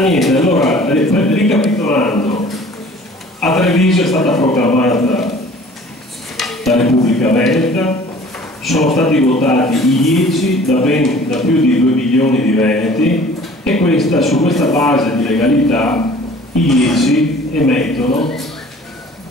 Niente, allora ricapitolando, a Treviso è stata proclamata la Repubblica Veneta, sono stati votati i 10 da più di 2 milioni di veneti e su questa base di legalità i 10 emettono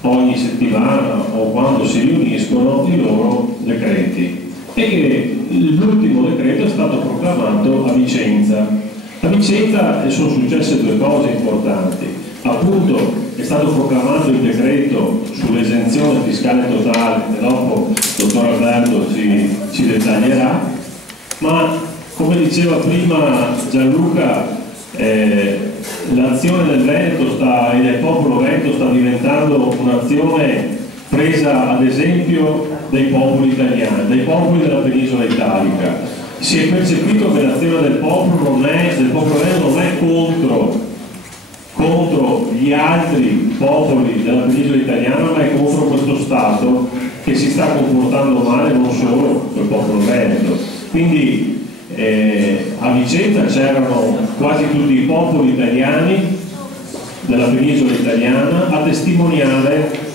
ogni settimana o quando si riuniscono i loro decreti, e che l'ultimo decreto è stato proclamato a Vicenza. A Vicenza sono successe due cose importanti. Appunto è stato proclamato il decreto sull'esenzione fiscale totale, che dopo il dottor Alberto ci dettaglierà, ma come diceva prima Gianluca, l'azione del Veneto e del popolo veneto sta diventando un'azione presa ad esempio dai popoli italiani, dai popoli della penisola italica. Si è percepito che l'azione del popolo veneto non è contro gli altri popoli della penisola italiana, ma è contro questo Stato che si sta comportando male non solo col popolo veneto. Quindi a Vicenza c'erano quasi tutti i popoli italiani della penisola italiana a testimoniare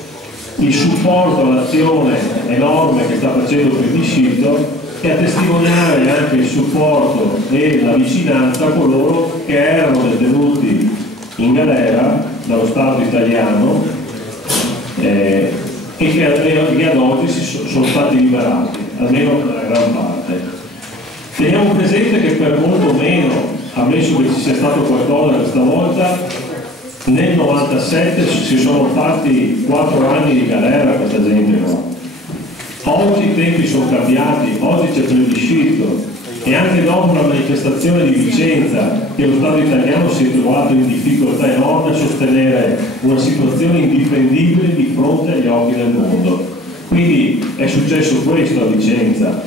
il supporto all'azione enorme che sta facendo il plebiscito e a testimoniare anche il supporto e la vicinanza a coloro che erano detenuti in galera dallo Stato italiano e che ad oggi sono stati liberati, almeno per la gran parte. Teniamo presente che per molto meno, ammesso che ci sia stato qualcosa questa volta, nel 97 si sono fatti 4 anni di galera questa gente qua. Oggi i tempi sono cambiati, oggi c'è plebiscito e anche dopo la manifestazione di Vicenza che lo Stato italiano si è trovato in difficoltà enorme a sostenere una situazione indifendibile di fronte agli occhi del mondo. Quindi è successo questo a Vicenza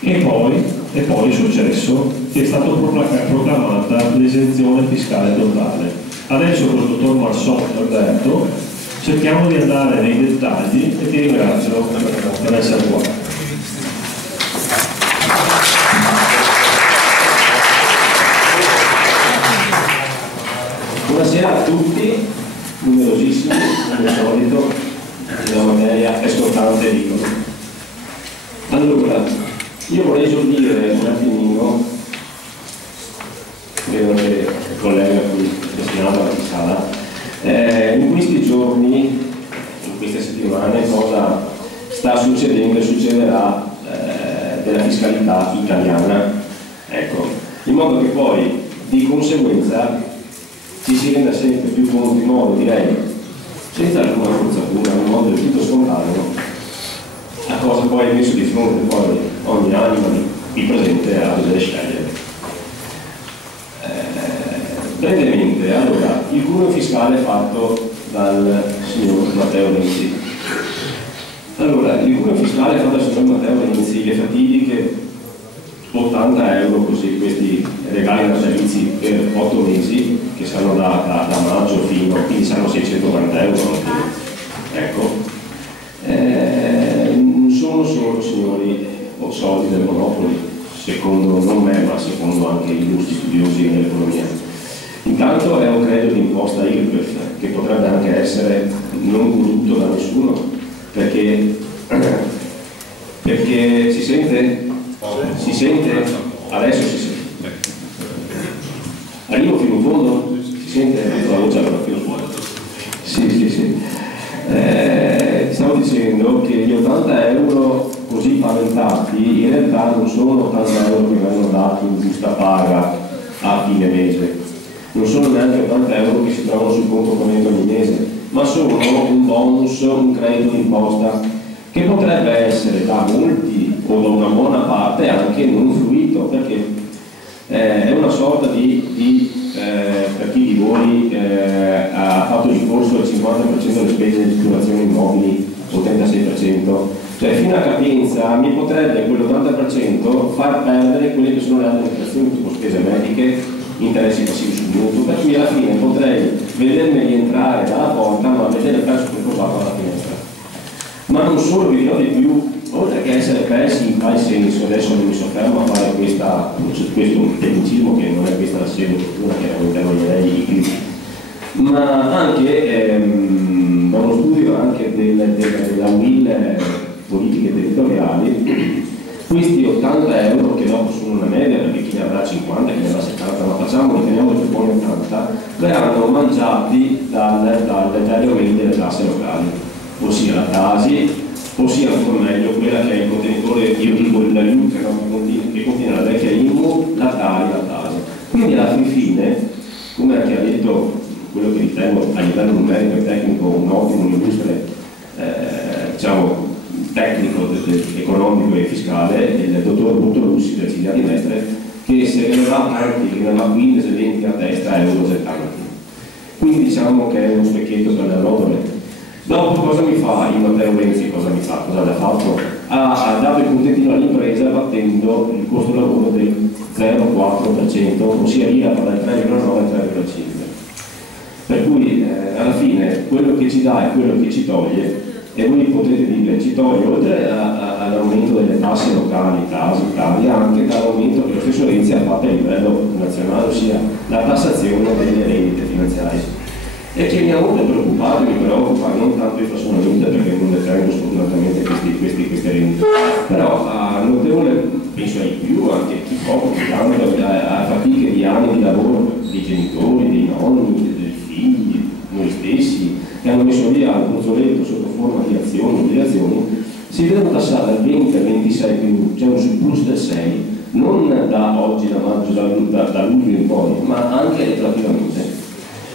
e poi è successo che è stata proclamata l'esenzione fiscale totale. Adesso con il dottor Marsotti Alberto cerchiamo di andare nei dettagli e ti ringrazio per essere qua. Buonasera a tutti, numerosissimi, come al solito, la materia è scottante e dicono. Allora, io vorrei esordire un attimino, credo che il collega qui destinato alla sala, in questi giorni, in queste settimane, cosa sta succedendo e succederà della fiscalità italiana. Ecco, in modo che poi di conseguenza ci si renda sempre più conto, in modo direi senza alcuna forzatura, in modo del tutto spontaneo, a cosa poi è messo di fronte poi ogni anima di presente a dover scegliere. Brevemente, allora, il cuneo fiscale fatto dal signor Matteo Renzi. Allora, il cuneo fiscale fatto dal signor Matteo Renzi, le fatidiche 80 euro, così questi regali natalizi per 8 mesi, che saranno da maggio fino, quindi saranno 640 euro. Ecco, non sono solo, signori, soldi del Monopoli, secondo non me, ma secondo anche gli illustri studiosi dell'economia. Intanto è un credito d'imposta IRPEF che potrebbe anche essere non voluto da nessuno perché si sente? Si sente? Adesso si sente. Arrivo fino in fondo? Si sente la voce allora fino in fondo? Sì. Stavo dicendo che gli 80 euro così paventati in realtà non sono 80 euro che vengono dati in busta paga a fine mese. Non sono neanche 80 euro che si trovano sul conto corrente ogni mese, ma sono un bonus, un credito d'imposta che potrebbe essere da molti o da una buona parte anche non fruito, perché è una sorta per chi di voi ha fatto ricorso al 50% delle spese di ristrutturazione immobili, 86%, cioè fino a capienza mi potrebbe quell'80% far perdere quelle che sono le altre operazioni, tipo spese mediche, interessi passivi sul mutuo, per cui alla fine potrei vedermi rientrare dalla porta ma vedere perso qualcosa alla finestra. Ma non solo, vi dirò di più, oltre che essere persi in tal senso, adesso non mi soffermo a fare questo tecnicismo che non è questa la sede opportuna, chiaramente annoierei di più, ma anche da uno studio anche della UIL politiche territoriali, questi 80 euro che dopo sono una media, perché chi ne avrà 50, chi ne avrà 70, ma riteniamo che buoni 80, verranno mangiati dall'aumento delle tasse locali, ossia la Tasi, ossia ancora meglio quella che è il contenitore, io dico l'IMU che contiene la vecchia IMU, la Tari, la Tasi. Quindi alla fine, come anche ha detto quello che ritengo a livello numerico e tecnico un ottimo illustre, diciamo, tecnico, economico e fiscale, il dottor Bortolussi del CDA di Mestre, che se ne va tanti, che ne va 15-20 a testa euro 70. Quindi diciamo che è uno specchietto per le rotole. Dopo cosa mi fa il Matteo Renzi? Cosa l'ha fatto? Ha dato il contentino all'impresa battendo il costo lavoro del 0,4%, ossia l'IRAP dal 3,9 al 3,5%. Per cui alla fine quello che ci dà è quello che ci toglie, e voi potete dire ci toglie oltre all'aumento delle tasse locali, Tasi, Italia, anche dall'aumento che lo stesso Renzi ha fatto a livello nazionale, ossia la tassazione delle rendite finanziarie. E che mi ha molto preoccupato, mi preoccupa non tanto io personalmente perché non detengo sfortunatamente queste rendite, però notevole, penso ai più, anche chi poco che danno a fatiche di anni di lavoro dei genitori, dei nonni, dei figli, noi stessi, che hanno messo via il gruzzoletto sotto forma di azioni, obbligazioni, si devono tassare dal 20 al 26 più, c'è un surplus del 6, non da oggi, da maggio, da luglio in poi, ma anche retroattivamente.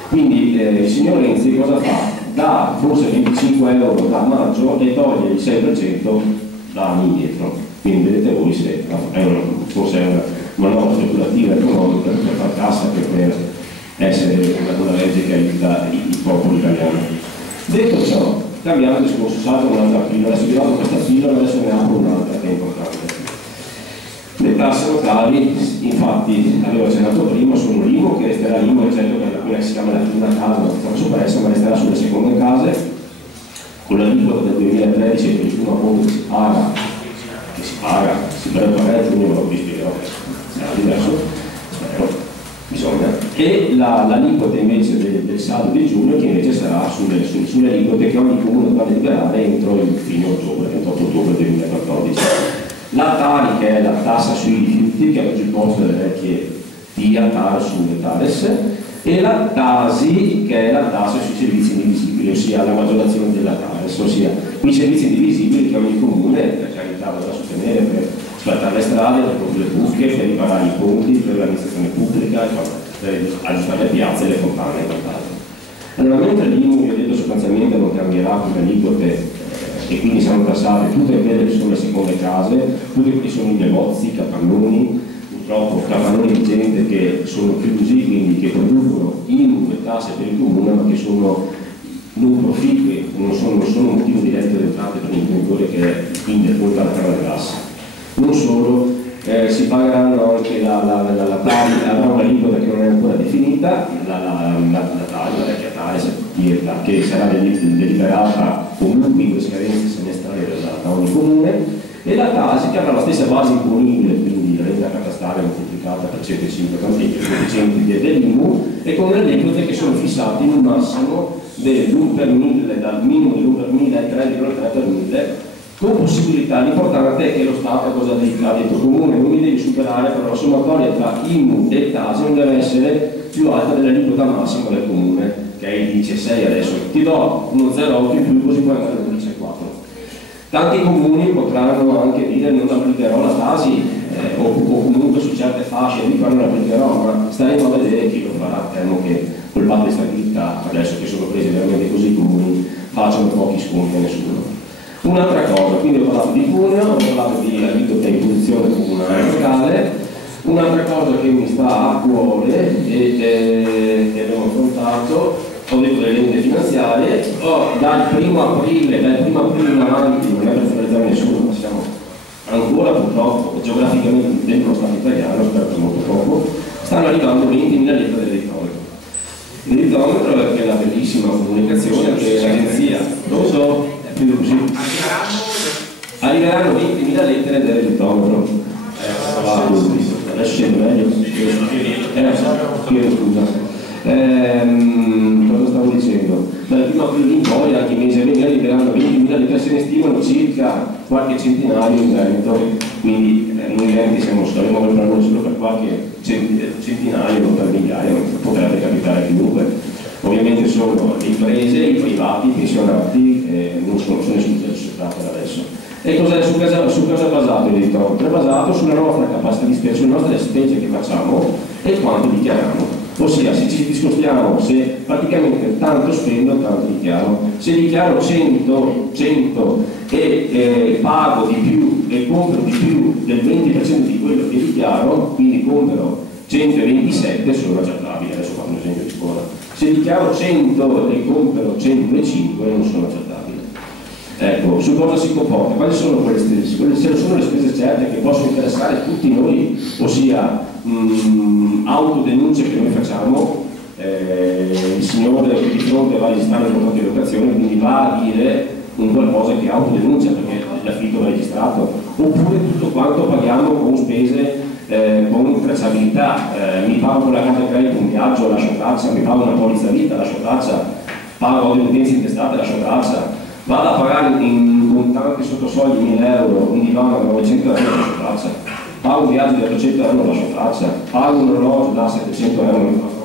Quindi il signor Renzi cosa fa? Dà forse 25 euro da maggio e toglie il 6% da anni indietro. Quindi vedete voi se forse è una manovra speculativa economica per far cassa che per essere una legge che aiuta il popolo italiano. Detto ciò, cambiamo il discorso, salto un'altra pillola, adesso vi ho dato questa pillola, adesso ne apro un'altra che è importante. Le tasse locali, infatti, avevo accennato prima, sono l'IMU, che resterà l'IMU, eccetera, per quella che si chiama la prima casa, non è stata soppressa, ma resterà sulle seconde case, con l'aliquota del 2013 per il primo appunto che si deve pagare a giugno, ma lo vi spiegherò, sarà diverso, spero, bisogna, e l'aliquota invece del saldo di giugno che invece sarà sulle aliquote che ogni comune dovrà liberare entro il fine ottobre, 28 ottobre 2014. La Tari, che è la tassa sui rifiuti, che oggi posto delle vecchie TIA, TAR, SURE, TARES, e la Tasi, che è la tassa sui servizi indivisibili, ossia la maggiorazione della TARES, ossia quei servizi indivisibili che ogni comune, per carità, dovrà sostenere per sfaltare le strade, per le buche, per riparare i ponti, per l'amministrazione pubblica, per aggiustare le piazze, le fontane e quant'altro. Allora, mentre l'IMU, vi ho detto, sostanzialmente non cambierà come aliquote, e quindi saranno tassate tutte quelle che sono le seconde case, tutti quelli che sono i negozi, i capannoni, purtroppo capannoni di gente che sono chiusi, quindi che producono IMU e tasse per il comune, ma che sono non proficui, non sono motivo di reddito entrate per l'imprenditore che quindi porta la cara delle tasse. Non solo, si pagheranno anche la taglia, avrà un'aliquota che non è ancora definita, la vecchia taglia che sarà deliberata comunque in scadenze semestrali da ogni comune, e la Tasi che avrà la stessa base imponibile, quindi la renda catastale moltiplicata per 105 coefficienti dell'IMU, e con le aliquote che sono fissate in un massimo dell'1 per 1000, dal minimo dell'1 per 1000 al 3,3 per 1000, con possibilità. L'importante è che lo Stato cosa ha detto: comune, non mi devi superare, però la sommatoria tra IMU e Tasi non deve essere più alta dell'aliquota massima del comune, che è il 16,6 adesso. Ti do uno 0,8 in più, così puoi andare al 16,4. Tanti comuni potranno anche dire non applicherò la Tasi, o comunque su certe fasce non applicherò, ma staremo a vedere chi lo farà. Temo che col patto di stabilità, adesso che sono presi veramente così comuni, facciano pochi sconti a nessuno. Un'altra cosa, quindi ho parlato di Cuneo, ho parlato di aliquota in posizione comunale locale. Un'altra cosa che mi sta a cuore e che abbiamo affrontato, ho detto delle rendite finanziarie, dal 1° aprile in avanti, non è per finalizzare nessuno, ma siamo ancora purtroppo geograficamente dentro lo Stato italiano, spero per molto poco, stanno arrivando 20.000 lettere dell'editometro. Il dell'editometro è la bellissima comunicazione che l'agenzia credo così. Arriveranno 20.000 lettere del redditometro. Adesso sento meglio. Chiedo scusa. Cosa stavo dicendo? Dal 1° aprile in poi, anche i mesi a venire, arriveranno 20.000 lettere, se ne stimano circa qualche centinaio in Veneto, quindi noi Veneti saremo preparati solo per qualche centinaio, non per migliaia, potrebbe capitare chiunque. Ovviamente sono le imprese, i privati, i pensionati, non sono nessun società per adesso. E cos'è su cosa è basato il redditometro? È basato sulla nostra capacità di spesa, sulle nostre spese che facciamo e quanto dichiariamo. Ossia, se ci discostiamo, se praticamente tanto spendo, tanto dichiaro. Se dichiaro 100 e pago di più e compro di più del 20% di quello che dichiaro, quindi compro 127, sono accettabile. Adesso faccio un esempio di scuola. Se dichiaro 100 e compro 105, non sono accettabile. Ecco, su cosa si comporta? Quali sono quelle spese? Quelle sono le spese certe che possono interessare tutti noi, ossia autodenunce che noi facciamo, il signore di fronte va a registrare il contratto di locazione, quindi va a dire un qualcosa che autodenuncia perché l'affitto va registrato, oppure tutto quanto paghiamo con spese con tracciabilità, mi pago con la carta di credito un viaggio, lascio traccia, mi pago una polizza vita, lascio traccia, pago delle utenze intestate, lascio traccia, vado a pagare in contanti sotto sogli 1.000 euro, un divano da 900 euro, lascio traccia, pago un viaggio da 800 euro, lascio traccia, pago un orologio da 700 euro,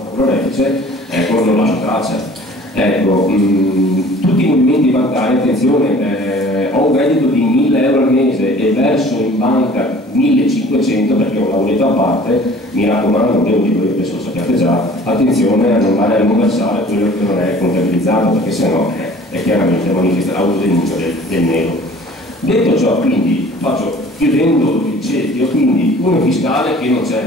ecco, non lascio traccia. Ecco, tutti i movimenti bancari, attenzione, ho un reddito di 1.000 euro al mese e verso in banca 1.500 perché ho un lavoretto a parte, mi raccomando, devo dire, penso lo sappiate già, attenzione a non andare a non versare quello che non è contabilizzato perché sennò è chiaramente manifesta l'autodenuncia del nero. Detto ciò, quindi chiudendo il cerchio, quindi cuneo fiscale che non c'è,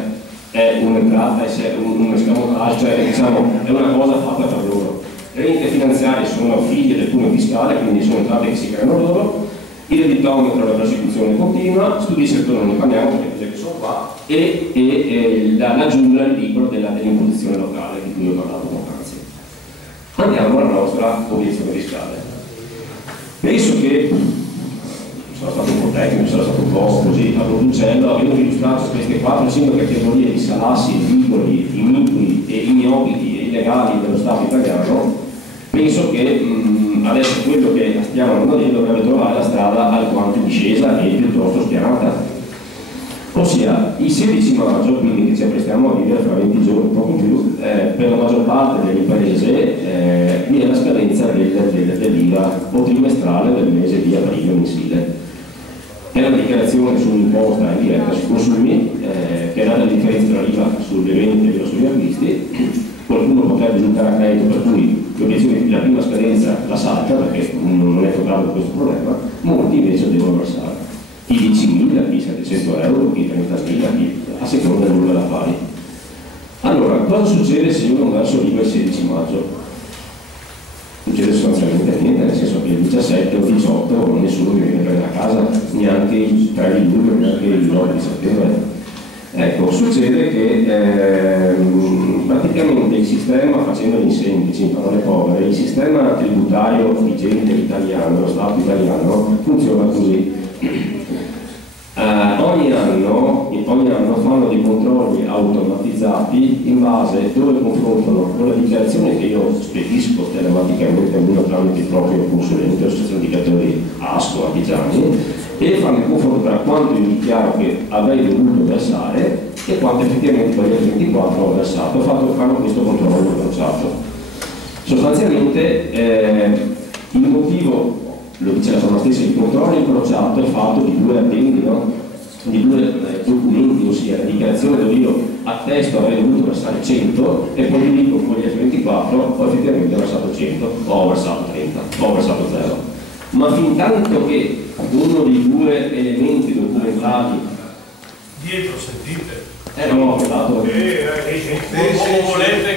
è un'entrata, è un escamotage, cioè diciamo è una cosa fatta per loro. Le rendite finanziarie sono figlie del cuneo fiscale, quindi sono entrate che si creano loro, il redditometro è la persecuzione continua, studi di settore non ne parliamo perché che sono qua, e la giungla ridicolo dell'imposizione locale di cui ho parlato poc'anzi. Andiamo alla nostra obiezione fiscale. Penso che sono stato un po' tecnico, sono stato un po' così a producello, avendo illustrato queste 4-5 categorie di salassi, vigoli, iniqui e ignobili e illegali dello Stato italiano. Penso che adesso quello che stiamo andando dovrebbe trovare la strada alquanto in discesa e piuttosto spianata. Ossia, il 16 maggio, quindi che ci apprestiamo a vivere fra 20 giorni, poco più, per la maggior parte delle imprese viene la scadenza dell'IVA o trimestrale del mese di aprile mensile. È la dichiarazione sull'imposta indiretta sui consumi, che è la differenza tra l'IVA sulle vendite e sugli acquisti. Qualcuno potrebbe giocare a credito per cui la prima scadenza la salta perché non è toccato questo problema, molti invece devono versare i 10.000, i 700 euro, i 30.000, a seconda del numero d'affari. Allora, cosa succede se io non verso l'IVA il 16 maggio? Succede sostanzialmente niente, nel senso che il 17 o il 18 nessuno mi viene a prendere a casa, neanche il 3 di luglio, neanche il 9 di settembre. Ecco, succede che praticamente il sistema, facendoli semplici, in parole povere, il sistema tributario vigente italiano, lo Stato italiano, funziona così. Ogni anno fanno dei controlli automatizzati in base dove confrontano con la dichiarazione che io spedisco telematicamente ognuno tramite il proprio consulente, associazione di indicatori ASCO, artigiani, e fanno il confronto tra quanto io dichiaro che avrei dovuto versare e quanto effettivamente per il 24 ho versato. Fanno questo controllo incrociato. Sostanzialmente il motivo, lo dice la norma stessa, il controllo incrociato è fatto di due addendi, no? Di due documenti, ossia la dichiarazione dove io attesto avrei dovuto versare 100 e poi vi dico con gli F24 ho effettivamente versato 100, ho versato 30, ho versato 0. Ma fin tanto che uno dei due elementi documentali dietro, sentite, no, ho dato o volete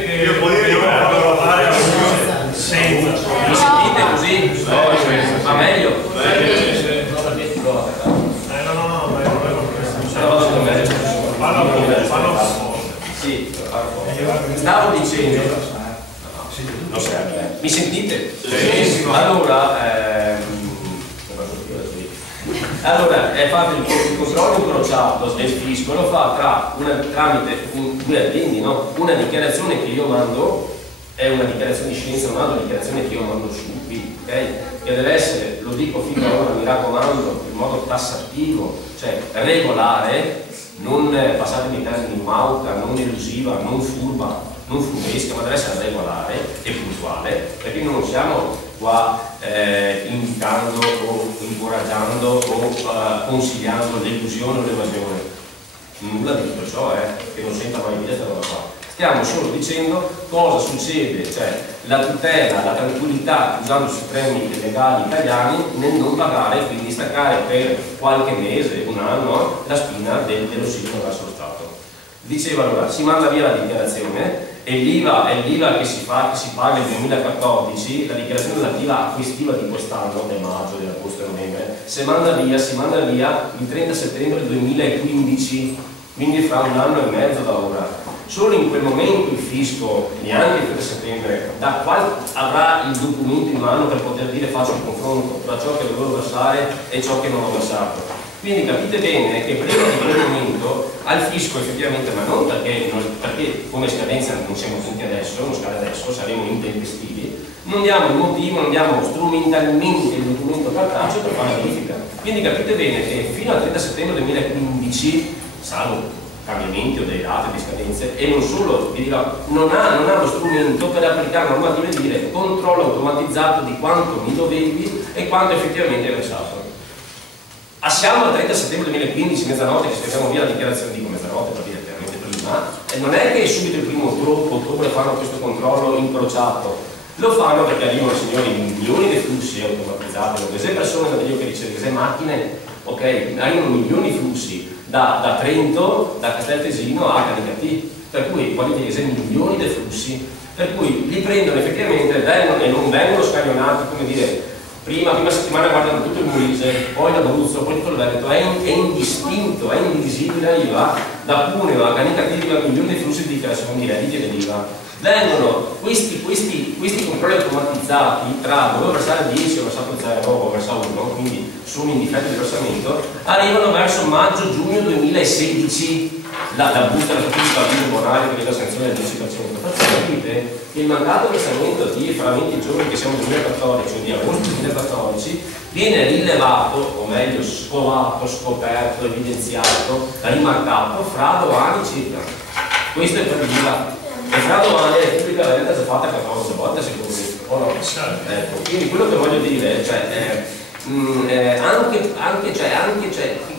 che io devo fare a senza Mi sentite così? Va meglio? Sì, stavo dicendo, mi sentite? Benissimo. Allora, Allora, è fatto il controllo incrociato del fisco, lo fa tramite due addenti, no? Una dichiarazione che io mando è una dichiarazione di scienza, un'altra dichiarazione che io mando su qui, ok? Che deve essere, lo dico fin da ora, mi raccomando, in modo tassativo, cioè regolare, non passatemi i termini mauta, non elusiva, non furba, non furbesca, ma deve essere regolare e puntuale, perché non siamo qua indicando o incoraggiando o consigliando l'illusione o l'evasione. Nulla di tutto ciò, che non senta mai dire questa roba qua. Stiamo solo dicendo cosa succede, cioè la tutela, la tranquillità, usando i termini legali italiani, nel non pagare, quindi staccare per qualche mese, un anno, la spina dell'ossigeno verso lo Stato. Diceva allora, si manda via la dichiarazione e l'IVA è l'IVA che si paga nel 2014, la dichiarazione relativa acquistiva di quest'anno, del maggio, dell'agosto e novembre, si manda via il 30 settembre 2015, quindi fra un anno e mezzo da ora. Solo in quel momento il fisco, neanche il 30 settembre, avrà il documento in mano per poter dire faccio il confronto tra ciò che dovevo versare e ciò che non ho versato. Quindi capite bene che prima di quel momento al fisco effettivamente, ma non perché come scadenza non siamo punti adesso, non scade adesso, saremo intempestivi, non diamo il motivo, non diamo strumentalmente il documento cartaceo per fare la verifica. Quindi capite bene che fino al 30 settembre 2015, salvo cambiamenti o dei dati di scadenze, e non solo, non ha lo strumento per applicare normative e dire controllo automatizzato di quanto mi dovevi e quanto effettivamente hai versato. Siamo al 30 settembre 2015, mezzanotte, che scriviamo via la dichiarazione, dico mezzanotte per dire chiaramente prima, e non è che subito il 1° ottobre fanno questo controllo incrociato, lo fanno perché arrivano, signori, milioni di flussi automatizzati, se persone da Dio che ricerca, se macchine, ok, arrivano milioni di flussi da Trento, da Casteltesino a Canicattì, per cui qualitese milioni di flussi, per cui li prendono effettivamente, vengono e non vengono scaglionati, come dire, prima settimana guardano tutto il Molise, poi l'Abruzzo, poi tutto il Veneto, è indistinto, è indivisibile l'IVA, da Cuneo a Canicattì arriva milioni di flussi di dichiarazioni di redditi e dell'IVA. Vengono questi controlli automatizzati tra dovevo versare 10, ho versato 0, ho versato 1, quindi sono in difetto di versamento, arrivano verso maggio-giugno 2016, la busta della pubblica tribunale che vede la sanzione del 10%. Perché capite che il mancato versamento di fra 20 giorni che siamo nel 2014 o di agosto 2014 viene rilevato, o meglio scolato, scoperto, evidenziato, rimarcato fra 2 anni circa. Questo è per l'IVA. E fra 2 anni la Repubblica Veneta si è fatta 14 volte secondo me. Oh no. Ecco, quindi quello che voglio dire,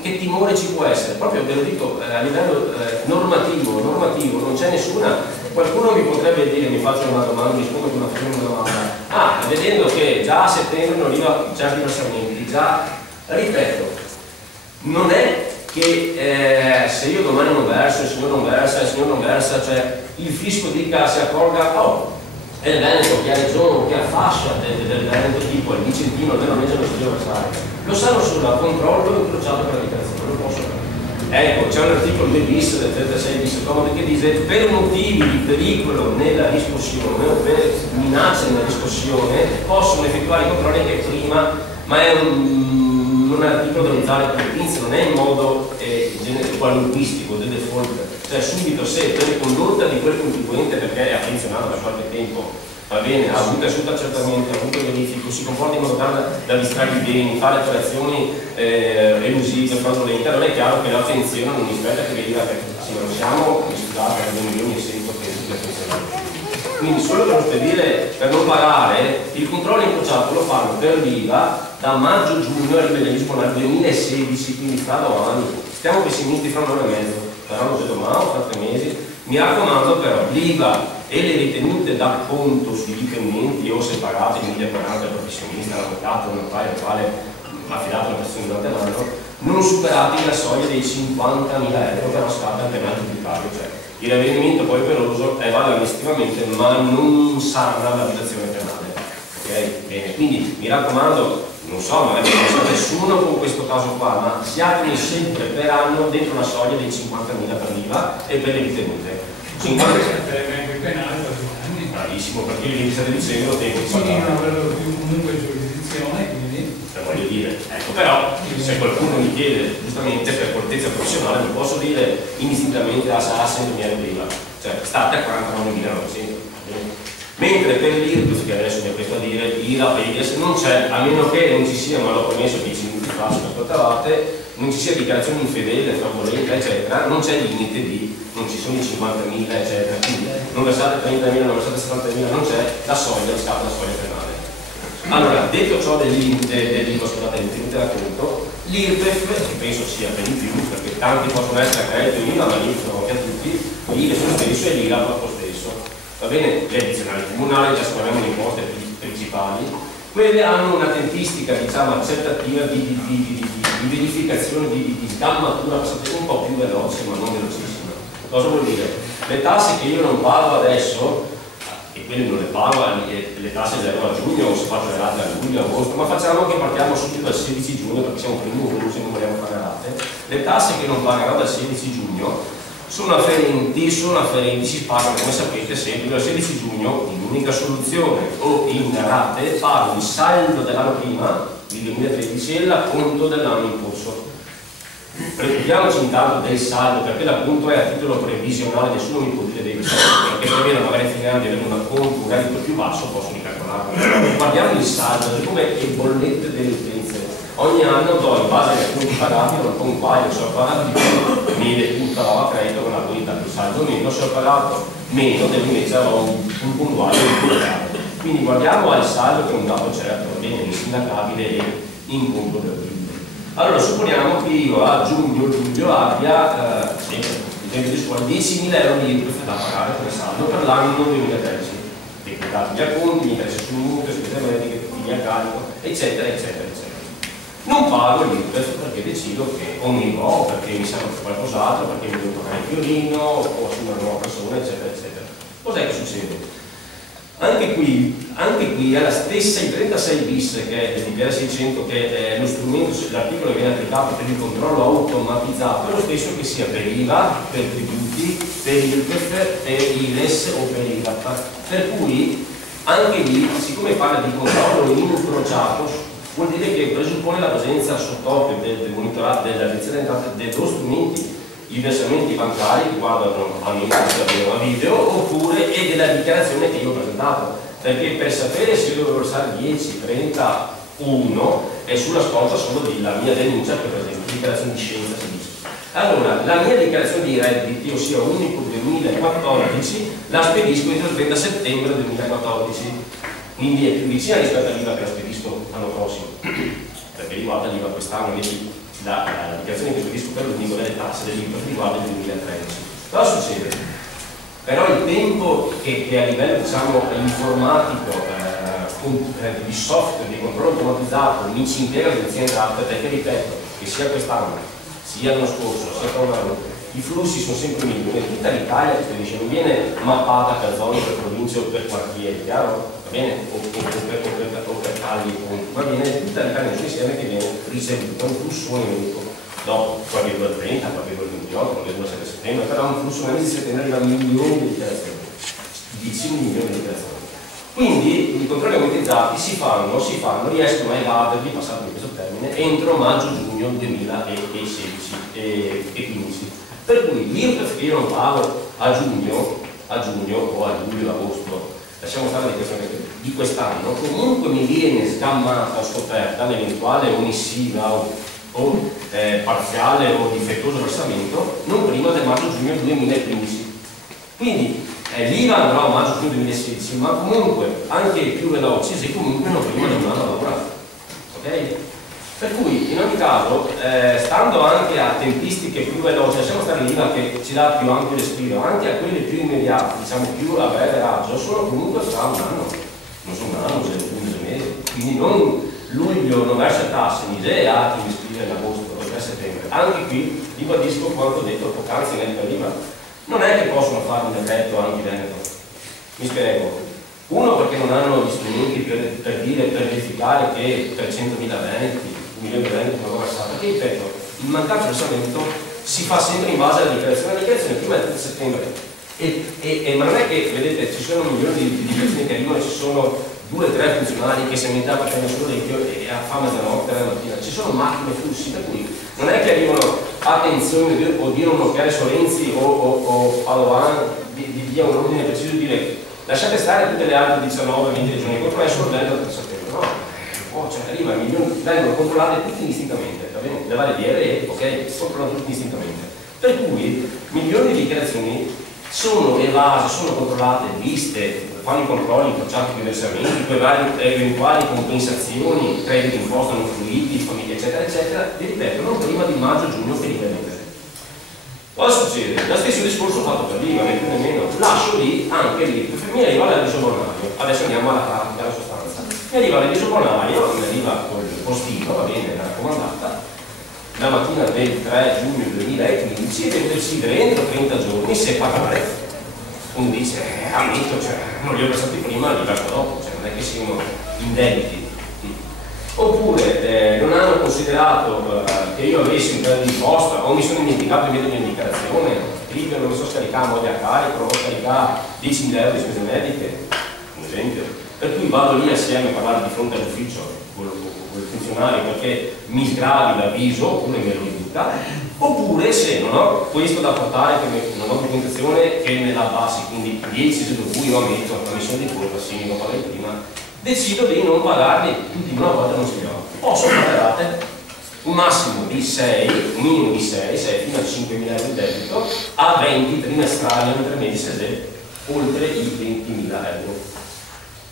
che timore ci può essere, proprio ve lo dico a livello normativo, non c'è nessuna. Qualcuno mi potrebbe dire, mi faccio una domanda, rispondo con una domanda, vedendo che già a settembre non arriva certi versamenti, già, ripeto, non è che se io domani non verso, il signor non versa, cioè il fisco dica, si accorga, è il Veneto che ha regione, che ha fascia del Veneto, tipo il Vicentino, almeno non si deve versare. Lo sanno solo a controllo incrociato per la dichiarazione, non lo posso fare. Ecco, c'è un articolo del bis, del 36 bis, che dice per motivi di pericolo nella riscossione o per minaccia nella riscossione possono effettuare i controlli che prima, ma è un articolo da usare per pinze, non è in modo qualunquistico, del default, cioè subito se per condotta di quel contribuente, perché è affezionato da qualche tempo, va bene, ha avuto il suo accertamento, ha avuto verifico, si comporta in modo tale da distrarre i beni, fa le operazioni elusive, fraudolente, allora è chiaro che l'attenzione non rispetta che veniva perché sì, non siamo scusate a 2 milioni e 600 che quindi solo per spedire, per non pagare, il controllo incrociato lo fanno per l'IVA da maggio-giugno arriva al 2016, quindi fra 2 anni. Stiamo pessimisti fra 1 anno e mezzo, però non vedo mai, fra 3 mesi. Mi raccomando però, l'IVA e le ritenute da conto sui dipendenti o separati, quindi apparato al professionista, l'avvocato, un notaio, il quale ha affidato una persona durante l'anno, non superati la soglia dei 50.000 euro che era stata il penale tributario, cioè il ravvedimento poi operoso vale amministrativamente ma non sana la violazione penale. Ok? Bene, quindi mi raccomando, non so, magari non so nessuno con questo caso qua, ma siate sempre per anno dentro una soglia dei 50.000 per l'IVA e per le ritenute. 50 penale per 2 anni. Bravissimo, perché il 27 dicembre lo tengo di quindi non avrebbero più comunque giurisdizione, quindi voglio dire, ecco, però se qualcuno mi chiede giustamente per cortezzia professionale non posso dire indistintamente sarà 100.000 euro di IVA, cioè state a 49.900. Mentre per l'IRPEF, che adesso mi appresto a dire, IRAP e IRES, non c'è, a meno che non ci sia, ma l'ho promesso 10 minuti fa, se ascoltavate, non ci sia dichiarazione infedele, fraudolenta, eccetera, non c'è limite di, non ci sono i 50.000, eccetera, quindi non versate 30.000, non versate 70.000, non c'è la soglia, scappa la soglia penale. Allora, detto ciò dell'IVA, scusate, tenete da conto, l'IRPEF, che penso sia per di più, perché tanti possono essere a credito IVA, ma l'IRPEF sono anche a tutti, l'IRES lo stesso e l'IRAP lo stesso. Va bene, le addizionali comunali, già sappiamo le imposte principali, quelle hanno una tempistica, diciamo, accettativa di verificazione, di sgammatura un po' più veloce, ma non velocissima. Cosa vuol dire? Le tasse che io non pago adesso, e quelle non le pago, le tasse le a giugno, o se faccio le rate a luglio, agosto, ma facciamo che partiamo subito dal 16 giugno, perché siamo primo voluto se non vogliamo fare rate. Le tasse che non pagherò dal 16 giugno sono afferenti, si pagano, come sapete, sempre dal 16 giugno in unica soluzione o in rate, pago il saldo dell'anno prima, il 2013, e l'acconto dell'anno in corso. Preoccupiamoci intanto del saldo, perché l'appunto è a titolo previsionale, nessuno mi può dire dei saldi, perché se vedo magari fino di avere un acconto, un reddito più basso, posso ricalcolarlo. Guardiamo il saldo, come le bollette delle utenze. Ogni anno do in base agli acconti pagati, non compaio, se ho pagato di più, mi tutta la credito con la qualità del saldo meno, se ho pagato meno, invece avrò un puntuale di. Quindi guardiamo al saldo che è un dato certo, va bene, insindacabile e in punto del PIL. Allora supponiamo che io a giugno abbia esempio di scuola 10.000 euro di IRPEF da pagare come saldo per l'anno 2013, decretati gli acconti, gli interessi sul mutuo, spese mediche, tutti a carico, eccetera, eccetera, eccetera. Non pago l'IRPEF perché decido che o mi va, perché mi serve qualcos'altro, perché mi devo pagare il violino, o assumo una nuova persona, eccetera, eccetera. Cos'è che succede? Anche qui è la stessa, il 36 bis che è del DPR 600, che è lo strumento, l'articolo che viene applicato per il controllo automatizzato, è lo stesso che sia per IVA, per tributi, per IRPEF, per IRES o per IRAP. Per cui anche lì, siccome parla di controllo incrociato, vuol dire che presuppone la presenza sott'occhio del monitoraggio dell'agenzia delle entrate dello strumenti, i versamenti bancari che guardano a video, oppure e della dichiarazione che io ho presentato, perché per sapere se io devo versare 10, 30, 1 è sulla scorta solo della mia denuncia, per esempio dichiarazione di scienza si dice. Allora, la mia dichiarazione di redditi, ossia unico 2014, la spedisco il 30 settembre 2014, quindi è più vicina rispetto all'IVA che la spedisco l'anno prossimo, perché riguarda l'IVA quest'anno, invece la dichiarazione che spedisco per l'unico delle tasse dell'IVA riguarda il 2013. Cosa succede? Però il tempo che a livello, diciamo, informatico, di software, di controllo automatizzato, mi ci integra l'agenzia delle entrate, perché ripeto, che sia quest'anno, sia l'anno scorso, sia tra un anno, i flussi sono sempre minimi, in tutta l'Italia non viene mappata per zone, per province o per quartieri, chiaro? Va bene? O per tagli, va bene, tutta l'Italia nel insieme che viene ricevuta un flusso unico dopo qualche 30, qualche 28, qualche 7 settembre, però un flusso nel mese di settembre arriva a milioni di dichiarazioni, 10 milioni di dichiarazioni. Quindi i controlli automatizzati si fanno, riescono a evaderli, passato in questo termine, entro maggio-giugno 2016 e 15. Per cui l'IRPEF che io non pago a giugno o a luglio, agosto, lasciamo stare la dichiarazione di quest'anno, comunque mi viene sgammata o scoperta l'eventuale omissiva o parziale o difettoso versamento non prima del maggio-giugno 2015. Quindi l'IVA andrà a maggio-giugno 2016, ma comunque anche più veloci se comunque non prima di un anno lavorato. Ok? Per cui in ogni caso, stando anche a tempistiche più veloci, lasciamo stare l'IVA che ci dà più ampio respiro, anche a quelle più immediate, diciamo più a breve raggio, sono comunque fra un anno, non sono un anno, sono 11 mesi, quindi non luglio non versa tasse, misea che mi scrive in agosto, a settembre. Anche qui ribadisco quanto detto poc'anzi nel prima, non è che possono fare un decreto anti-veneto, mi spiego. Uno perché non hanno gli strumenti per verificare che 300.000 veneti, 1 milione di veneti non versati, perché ripeto, il mancato versamento si fa sempre in base alla dichiarazione prima del 30 settembre ma non è che, vedete, ci sono milioni di dichiarazioni che arrivano e ci sono 2 o 3 funzionari che si è inventato per il suo orecchio e a fame mezzanotte la mattina. Ci sono macchine flussi, per cui non è che arrivano attenzione o dire un occhiale Solenzi o Padoan di dia un ordine preciso di dire lasciate stare tutte le altre 19-20 regioni, questo è solo bello per sapere, no? Cioè arriva milioni, vengono controllate tutti indistintamente, va bene? Le varie DRE, ok, controllano tutti indistintamente. Per cui milioni di dichiarazioni sono evase, sono controllate, viste, fanno i controlli, incrociati con i versamenti, con vari eventuali compensazioni, crediti d'imposta non fruiti, famiglie eccetera eccetera, vi ripeto, non prima di maggio-giugno per i vendite. Cosa succede? Lo stesso discorso fatto per l'IVA, né più né meno, lascio lì anche lì, mi arriva l'avviso bonario, adesso andiamo alla pratica, alla sostanza, mi arriva l'avviso bonario, mi arriva col postino, va bene, la raccomandata, la mattina del 3 giugno 2015 e devo decidere entro 30 giorni se pagare. Uno dice, ammetto, cioè, non li ho versati prima, li verso dopo, cioè, non è che siano indebiti. Oppure non hanno considerato che io avessi un credito d'imposta o mi sono dimenticato il metodo di indicazione, l'IVA non mi so scaricare a moglie a carico, non so scaricare 10.000 euro di spese mediche, un esempio. Per cui vado lì assieme a parlare di fronte all'ufficio con il funzionario perché mi sgravi l'avviso oppure me lo riduca, oppure se non ho questo da portare, che non ho documentazione che me la abbassi, quindi 10 su cui io ammetto la commissione di colpa, sì, lo pagai prima, decido di non pagarli tutti una volta, non ce li ho. Posso pagare un massimo di 6, un minimo di 6 fino a 5.000 euro di debito a 20 trimestrali o intermedi oltre i 20.000 euro,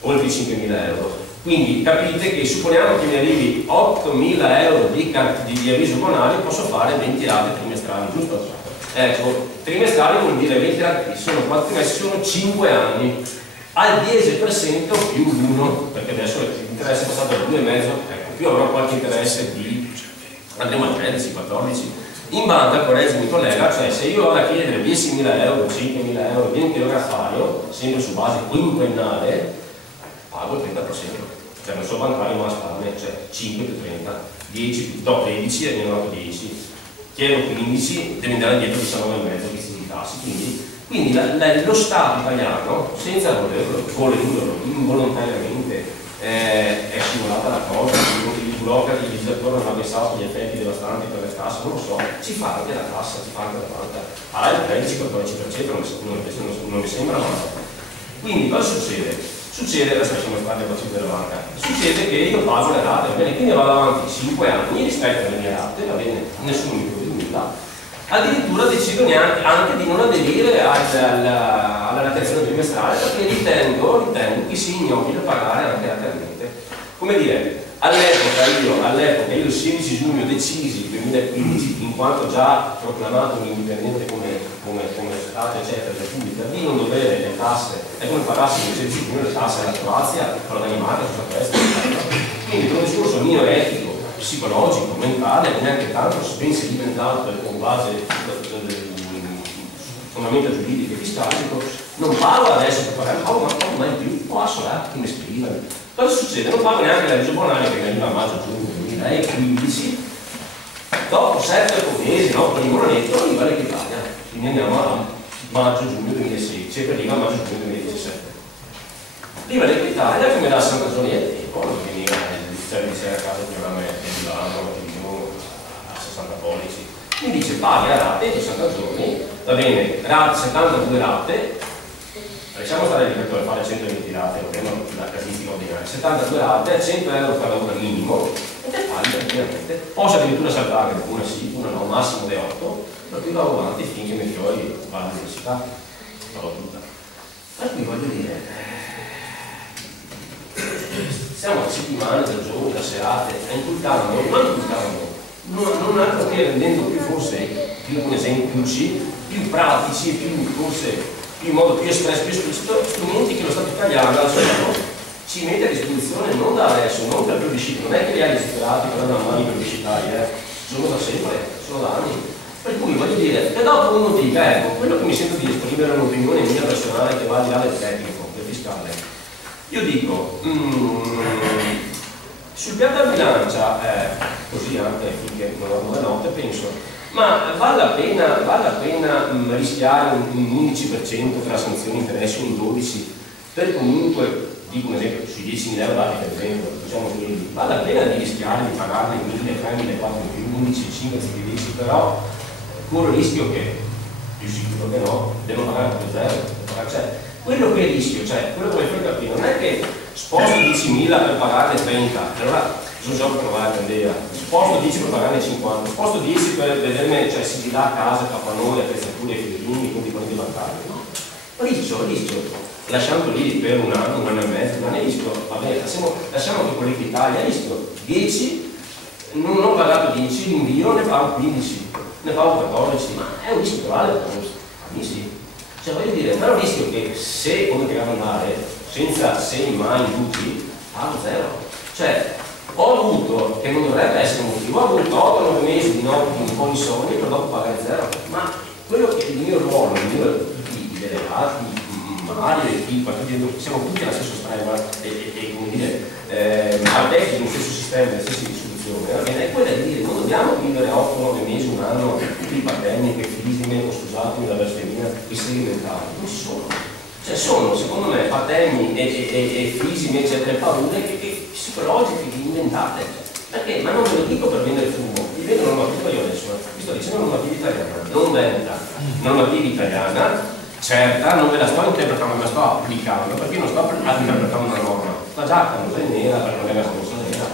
oltre i 5.000 euro. Quindi capite che supponiamo che mi arrivi 8.000 euro di avviso bonario, posso fare 20 rate trimestrali, giusto? Ecco, trimestrali vuol dire 20 rate, sono 4 trimestri, sono 5 anni, al 10% più l'1, perché adesso l'interesse è passato al 2,5, ecco, più avrò qualche interesse di, andremo al 13, 14. In banca, correggimi collega, cioè se io ho da chiedere 10.000 euro, 5.000 euro, 20 euro graffario, sempre su base quinquennale, pago il 30%. Cioè non so bancario ma risparmio, cioè 5 più 30, 10, do 13 e ne ho 10, chiedo 15, devi andare dietro 19,5 visti di tassi, quindi lo Stato italiano, senza volerlo, involontariamente, è scivolato la cosa, il burocratico, il legislatore non ha pensato agli effetti devastanti per le tasse, non lo so, ci fa anche la tassa, ci fa anche la banca, ha il 13-14%, non mi sembra male. Quindi cosa succede? Succede, adesso lasciamo fare le facce della banca, succede che io pago le rate, va bene, quindi vado avanti 5 anni rispetto alle mie rate, va bene, nessuno mi può dire nulla, addirittura decido anche di non aderire alla rateazione trimestrale perché ritengo che sia ignobile pagare anche lateralmente. Come dire, all'epoca io il 16 giugno decisi 2015, in quanto già proclamato un indipendente come Stato eccetera della Repubblica, di non dovere le tasse, è come pagassi il 16 giugno le tasse alla Croazia, alla Danimarca, tutta questa. Quindi per un discorso mio etico, psicologico, mentale, neanche tanto ben sedimentato con base fondamenta giuridiche e fiscali, non pago adesso per pagare, ma non mai più, posso che mi scrivano. Cosa succede? Non pago neanche l'avviso bonario che mi arriva a maggio-giugno 2015, dopo 7 mesi, no, per il monetto, l'IVA l'Equitalia, quindi andiamo a maggio-giugno 2016 e per l'IVA a maggio-giugno 2017. L'IVA l'Equitalia che mi dà 60 giorni di tempo, non veniva di sera a casa che aveva me e di lavoro a 60 pollici, mi dice paghi a rate di 60 giorni, va bene, 72 rate, lasciamo stare lì per fare 120 rate, non la casistica ordinaria, 72 rate a 100 euro per lavoro minimo e te paghi tranquillamente. Posso addirittura saltare una sì, una no, massimo di 8, per cui vado avanti finché mi fiori vado all'università, farò tutta. Per cui voglio dire, siamo a settimane del giorno, da serate, non altro che rendendo più forse più un esempio più pratici, in modo più espresso, più esplicito, strumenti che lo Stato italiano ci mette a disposizione non da adesso, non per plebiscito, non è che li ha disperati per una mano plebiscitari, sono da sempre, sono da anni. Per cui voglio dire, e dopo uno dica, ecco, quello che mi sento di esprimere è un'opinione mia personale che va al di là del tecnico, del fiscale. Io dico, sul piano della bilancia, così anche finché non dormo la notte, penso, ma vale la pena rischiare un 11% tra sanzioni e interessi, un 12%, per comunque dico un esempio, sui 10.000 euro dati per esempio, diciamo che vale la pena di rischiare di pagarne 1.000, 3.000, 4.000, 11, 5, 10, però corro il rischio che, più sicuro che no, devo pagare anche zero. Cioè, quello che rischio, cioè quello che voglio far capire, non è che sposto 10.000 per pagarne 30, allora sono già per provare a prendere, sposto 10 per pagarne 50, sposto 10 per vedermi, cioè si dà a casa, capannone, attrezzature, figurini, conti bancari, no? Rischio, lasciando lì per un anno e mezzo, non è rischio, va bene, lasciamo che quelli d'Italia, rischio 10, non ho pagato 10, l'invio ne pago 15, ne pago 14, ma è un rischio che vale per me, sì. Cioè voglio dire, ma è un rischio che se come che andare, senza se mai indugi, pago zero. Cioè, ho avuto, che non dovrebbe essere un motivo, ho avuto 8-9 mesi di notti un po' insonni per dopo pagare zero. Ma quello che è il mio ruolo, il mio di delegati, Mario e chi, siamo tutti alla stessa strada e come dire, addetti nello stesso sistema, nella stessa distribuzione, è quella di dire non dobbiamo vivere 8-9 mesi, un anno di pandemiche, fisime, o scusatemi la blasfemia, e sedimentali, non ci sono. Cioè sono, secondo me, patemi e fisime, eccetera, paure che psicologiche, inventate. Perché? Ma non ve lo dico per vendere fumo, vi vedo normativa io adesso, vi sto dicendo normativa italiana, non veneta, normativa italiana, certa, non ve la sto interpretando, me la sto applicando, perché non sto interpretando una norma, sta già camusa nera perché non è la scorsa nera.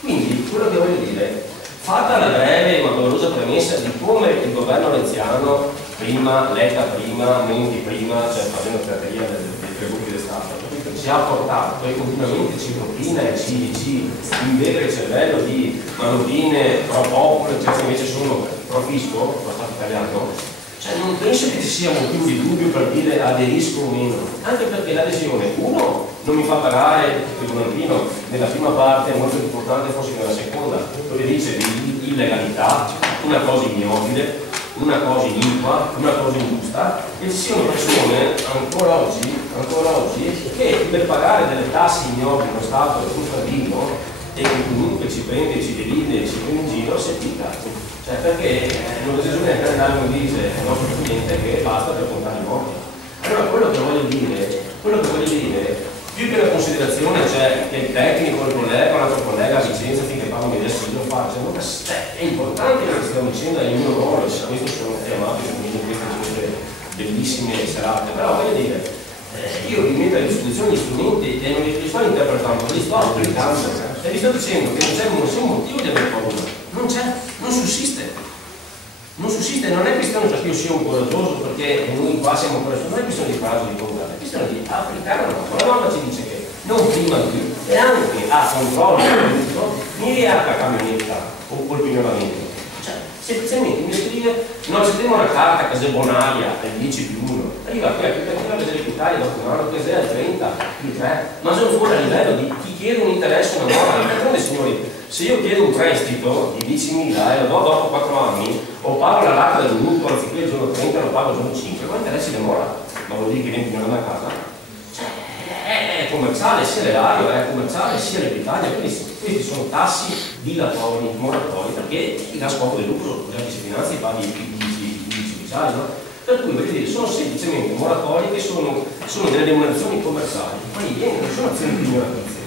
Quindi quello che voglio dire, fatta la breve ma dolorosa premessa di come il governo renziano, prima, Letta prima, Monti prima, cioè facendo pirateria dei tre gruppi di Stato, ci ha portato e continuamente ci propina e ci invega il cervello di manovrine pro popolo, cioè invece sono pro fisco, pro Stato italiano. Cioè non penso che ci sia motivo di dubbio per dire aderisco o meno, anche perché l'adesione, uno, non mi fa pagare il volantino nella prima parte, è molto importante forse nella seconda, dove dice di illegalità, una cosa ignobile, una cosa iniqua, una cosa ingiusta, e ci siano persone ancora oggi che per pagare delle tasse ignobili allo Stato è un fardino e che comunque ci prende, ci deride, ci prende in giro, si è piccato. Cioè perché non bisogna neanche andare come dice il nostro cliente che basta per contare i morti. Allora quello che voglio dire, più che la considerazione, cioè che il tecnico, il collega, un altro collega a Vicenza finché parlo mi adesso lo faccia, è importante che stiamo dicendo il mio ruolo, se questo sono chiamato in queste bellissime serate, però voglio dire, io vi metto a disposizione gli strumenti e non li sto interpretando, li sto applicando e vi sto dicendo che non c'è nessun motivo di aver paura. Non c'è, non sussiste, non è questione che io sia un coraggioso perché noi qua siamo coraggiosi, non è questione di coraggio di paura, è questione di applicare una cosa. La norma ci dice che non prima di e anche a controllo mi riapre la camionetta o col pignoramento. Cioè, semplicemente mi scrive, non accettiamo una carta che è bonaria al 10+1, arriva qui a la vedere l'Italia dopo un anno, che è al 30, più 3, ma sono fuori a livello di chi chiede un interesse una norma. D'altronde signori, se io chiedo un prestito di 10.000 e lo do dopo 4 anni, o pago la rata del mutuo anziché il giorno 30 lo pago il giorno 5, ma interessi demora, ma vuol dire che vieni a casa? Cioè, è commerciale sia l'erario, è commerciale sia l'Italia, questi sono tassi dilatori, moratori, perché il scopo del lucro, già che si finanzia, fa di ufficiali, no? Per cui voglio dire, sono semplicemente moratori che sono delle remunerazioni commerciali, ma non sono azioni di minoranze.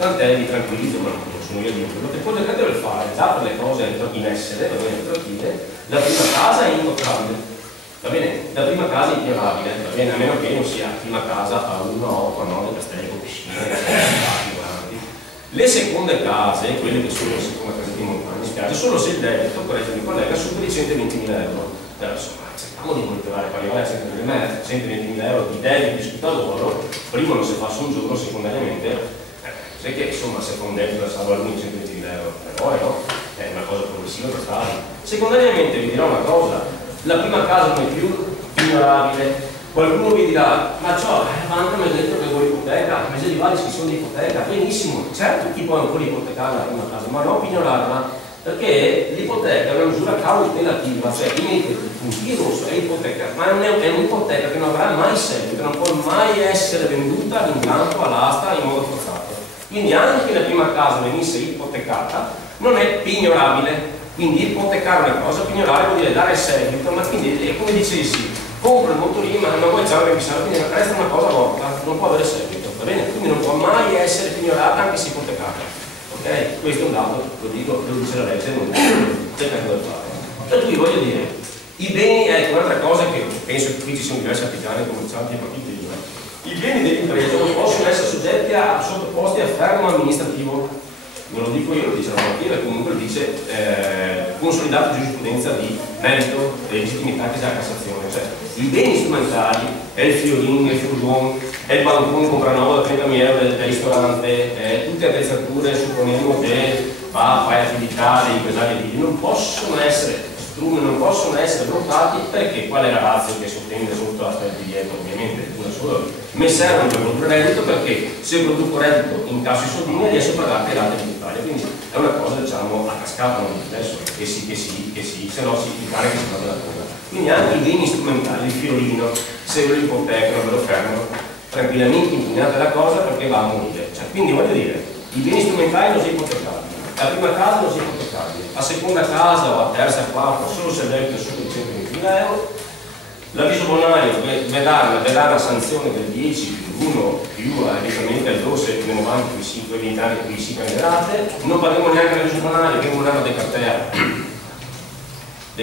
Tant'è, vi tranquillizzo, ma non sono io a dirlo, che quello che deve fare già per le cose in essere, va bene, la prima casa è intoccabile, va bene, la prima casa è inviolabile, va bene, a meno che non sia la prima casa a 1, 8, 9 castelli con piscine, le seconde case, quelle che sono le seconde case di montagna, mi spiace, solo se il debito, corretto il collega, supera i 120.000 euro. Però insomma, cerchiamo di monitorare, per arrivare a 120.000 euro di debito di scrittadoro, prima non si fa su un giorno, secondariamente. Sai che insomma se fa un debito da salvare 120.000 euro per ore, no? È una cosa progressiva per stare. Secondariamente vi dirò una cosa, la prima casa non è più ignorabile. Qualcuno vi dirà, ma ciò, la banca mi ha detto che vuole ipoteca, mese di vali che sono di ipoteca, benissimo, certo chi può ancora ipotecare la prima casa, ma non ignorarla, perché l'ipoteca è una misura cautelativa, cioè io è ipoteca, ma è un'ipoteca che non avrà mai seguito, non può mai essere venduta in campo all'asta in modo forzato. Quindi anche la prima casa venisse ipotecata non è pignorabile, quindi ipotecare una cosa, pignorare vuol dire dare seguito, ma quindi è come dicessi, compro il motorino ma poi già non mi quindi resta una cosa morta, non può avere seguito, va bene? Quindi non può mai essere pignorata anche se ipotecata, ok? Questo è un dato, lo dico, lo dice la legge, non c'è da fare. Per cui voglio dire, i beni, ecco un'altra cosa che penso che qui ci siano diversi artigiani, commercianti e partiti, i beni dell'impresa non possono essere sottoposti a fermo amministrativo, non lo dico io, lo dice la normativa e comunque lo dice consolidata giurisprudenza di merito e legittimità che c'è la Cassazione, cioè i beni strumentali è il fiorino, il furgone, è il bancone compranuovo da 30.000 euro del ristorante, tutte attrezzature supponiamo che fai attività degli impresari edili, non possono essere non possono essere bloccati perché qual è la razza che sottende sotto aspetti dietro? Ovviamente una sola. Mi servono per produrre reddito perché se produco reddito incasso i soldini riesco a pagare le rate digitali, quindi è una cosa diciamo a cascata, non adesso che sì, se no si pare che si fa della cosa. Quindi anche i beni strumentali, il fiorino, se lo ipotecano, ve lo fermano, tranquillamente impugnate la cosa perché va a morire. Cioè, quindi voglio dire, i beni strumentali non si ipotecano. La prima casa non si può toccare, la seconda casa o la terza, quarta, solo se l'evento è sotto i 120.000 euro, l'avviso bonario vedrà una sanzione del 10 più 1 più direttamente al 12 nel 90 più 5 20 anni più 5 anni rate, non parliamo neanche dell'avviso bonario, abbiamo un anno dei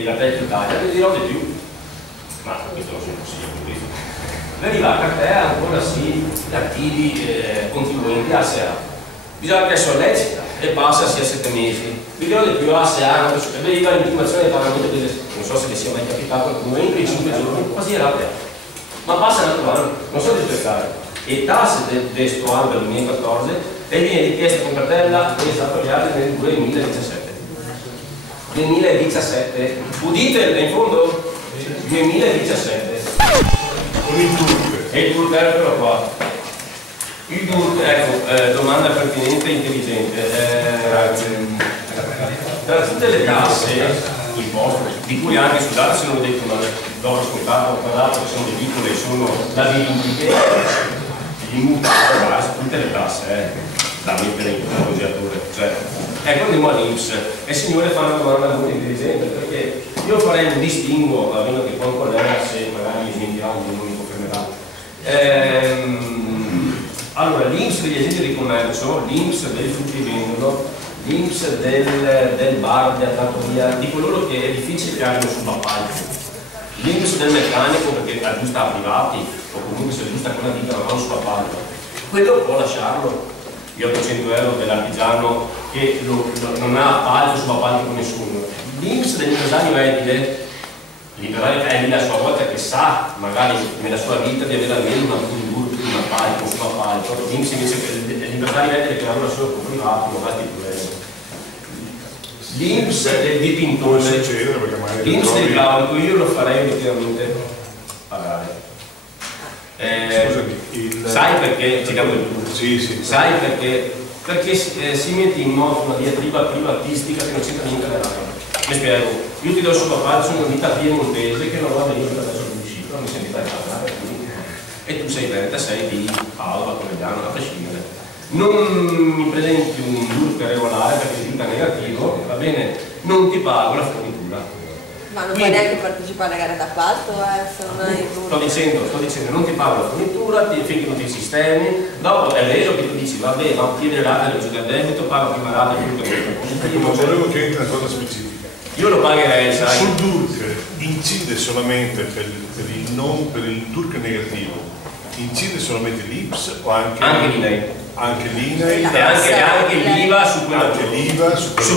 cartelli d'Italia, vi dirò di più, ma questo non sono possibile. Veniva la cartella ancora sì, attivi contribuenti ASEA. Bisogna che sollecita e passa sia 7 mesi. Vi dirò di più ASEA, veniva l'intimazione di pagamento, non so se vi sia mai capitato qualcuno, entro i 5 giorni, quasi era aperto. Ma passa un altro anno, non so di aspettare. E tasse del sto anno del 2014 e viene richiesta con cartella esattoriale nel 2017. 2017. Udite in fondo? 2017. Con il turco. E il turco eccolo qua. Il DURC, ecco, domanda pertinente e intelligente. Tra tutte le tasse imposte, di cui anche, scusate se non l'ho detto, ma dopo scontato, ho parlato che sono le piccole, sono la verifiche, gli mutati, tutte le tasse, da mettere in congelatore. Cioè, ecco, andiamo all'INPS e il signore fa una domanda molto intelligente, perché io farei un distinguo, avendo che poi un collega, se magari mi smentirà o non mi confermerà. Allora, l'INPS degli agenti di commercio, l'INPS dei fruttivendolo, l'INPS del bar, della trattoria, di coloro che è difficile che abbiano subappalto, l'INPS del meccanico perché aggiusta a privati o comunque se aggiusta con la ditta ma non subappalto, quello può lasciarlo, gli 800 euro dell'artigiano che non ha appalto subappalto con nessuno. L'INPS dell'impresario edile, l'impresario edile a sua volta che sa magari nella sua vita di avere almeno un appalto, un subappalto, l'INPS invece che l'impresario edile che lavora solo con privati non ha sti problemi. L'INPS del dipintore, l'INPS del claudico, io lo farei effettivamente pagare. Sai perché? Sì. Sai perché? Perché si mette in moto una diatriba privatistica che non c'entra niente nell'altro. Mi spiego, io ti do il subappalto, sono una vita piemontese che non va bene adesso il municipio, mi senti parlare e tu sei veneta, sei di Alba, Conegliano, a prescindere. Non mi presenti un DURC regolare perché risulta negativo, va bene, non ti pago la fornitura. Ma non puoi neanche partecipare alla gara d'appalto, se non hai sto dicendo, non ti pago la fornitura, finché non ti sistemi, dopo è vero che tu dici, vabbè, ma chiedere rata del gioco a debito, pago prima rata e tutto questo. Non volevo che entri una cosa specifica. Io lo pagherei, sai. Sul DURC incide solamente per il DURC negativo, incide solamente l'INPS o anche l'INAI? Anche l'INAI e anche l'IVA su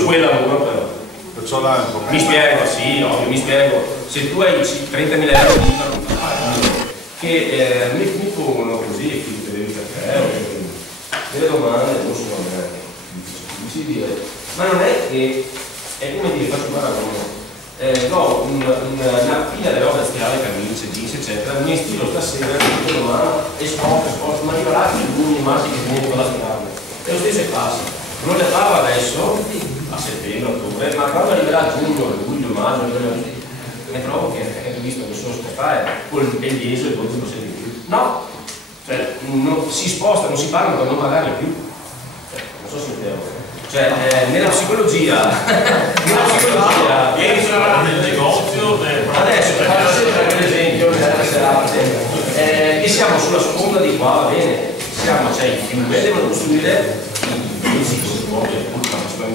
quel lavoro però. Perciò l'ANCO. Mi spiego, sì, ovvio, mi spiego. Se tu hai 30.000 euro di IVA non fai, che mi pongono così e quindi te devi delle domande, non so difficili, ma non è che è come dire, faccio un paragone, do una fila di roba da stirare, camicie, jeans, eccetera, mi stiro stasera, domani, esposto, ma arriverà anche il lungo masi che viene con la stirare. E lo stesso è classico. Non le pago adesso, a settembre, ottobre, ma quando arriverà a giugno, luglio, maggio, ne trovo che visto che sono spostare con il IESO e il 12% di più. No, cioè si sposta, non si paga per non pagare più. Non so se è vero. Cioè, nella psicologia, ieri sono del negozio, adesso per esempio, sulla sponda di qua, va bene, c'è il fiume, devono costruire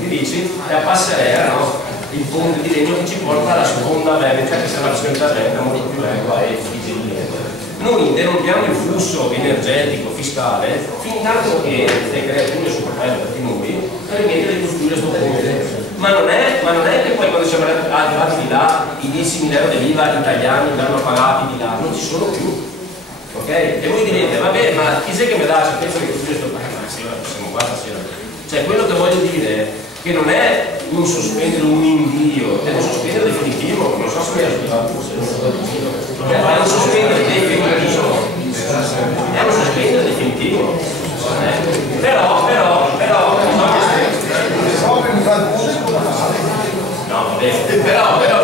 i bici e a Passerella, no? Il ponte di legno che ci porta alla sponda veneta, che sarà la sponda veneta molto più equa e efficiente. Noi interrompiamo il flusso energetico, fiscale, fin tanto che le creature super belle per noi permette di costruire questo ponte. Ma non è che poi quando siamo arrivati di là i 10.000 euro dell'IVA italiani verranno pagati di là, non ci sono più. Ok? E voi direte, vabbè, ma chi sei che mi dà la certezza di costruire questo ponte? Ma sì, siamo qua stasera. Cioè, quello che voglio dire che non è un sospendere un invio, è un sospendere definitivo, non so se mi ha spiegato, è un sospendere definitivo, è un sospendere definitivo, però